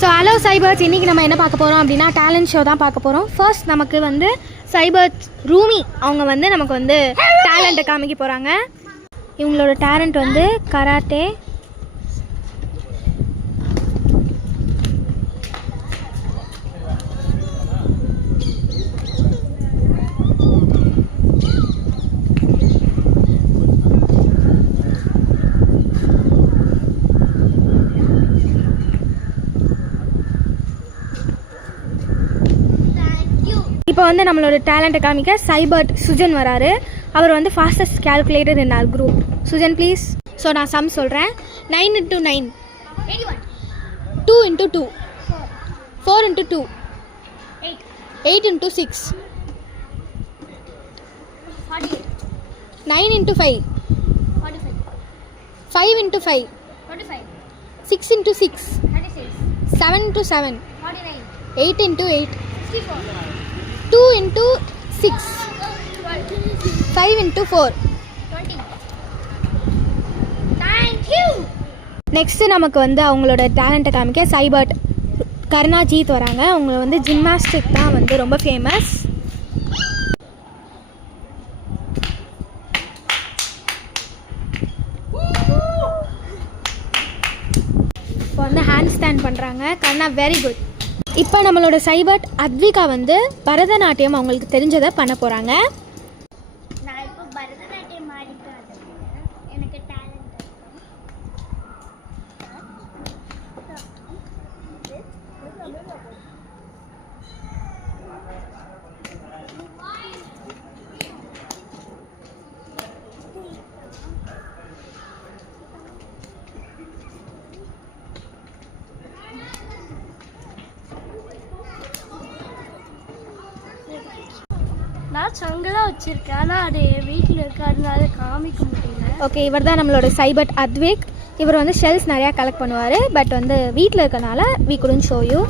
So hello ciphers, இன்றைக்கி நம்ம என்ன பார்க்க போகிறோம் அப்படின்னா டேலண்ட் ஷோ தான் பார்க்க போகிறோம். ஃபர்ஸ்ட் நமக்கு வந்து சைபர்ஸ் ரூமி அவங்க வந்து நமக்கு வந்து டேலண்ட்டை காமிக்க போகிறாங்க. இவங்களோட டேலண்ட் வந்து கராட்டே. இப்போ வந்து நம்மளோட டேலண்ட்டை காமிக்க சைபர்ட் சுஜன் வராரு. அவர் வந்து fastest calculator in our group. Sujan please. So நான் சம் சொல்கிறேன். 9 × 9 2 × 2 4 × 2 8 × 6 9 × 5 5 × 5 6 × 6 7 × 7 8 × 8 2 × 6 5 × 4 நெக்ஸ்ட்டு நமக்கு வந்து அவங்களோட டேலண்ட்டை காமிக்க சைபர்ட் கருணாஜீத் வராங்க. அவங்க வந்து ஜிம்னாஸ்டிக் தான் வந்து ரொம்ப ஃபேமஸ். இப்போ வந்து ஹேண்ட் ஸ்டாண்ட் பண்ணுறாங்க. Karuna very good. இப்போ நம்மளோட சைபர்ட் அத்விகா வந்து பரதநாட்டியம் அவங்களுக்கு தெரிஞ்சதை பண்ண போகிறாங்க. நான் இப்போ பரதநாட்டியம் ஆடிக்கிறேன். எனக்கு டேலண்ட் நான் சங்கலாக வச்சுருக்கேன். ஆனால் அது வீட்டில் இருக்கிறதுனால காமிக்க முடியல. ஓகே, இவர் தான் நம்மளோட சைபர்ட் அத்விக். இவர் வந்து ஷெல்ஸ் நிறையா கலெக்ட் பண்ணுவார். பட் வந்து வீட்டில் இருக்கனால we couldn't show you.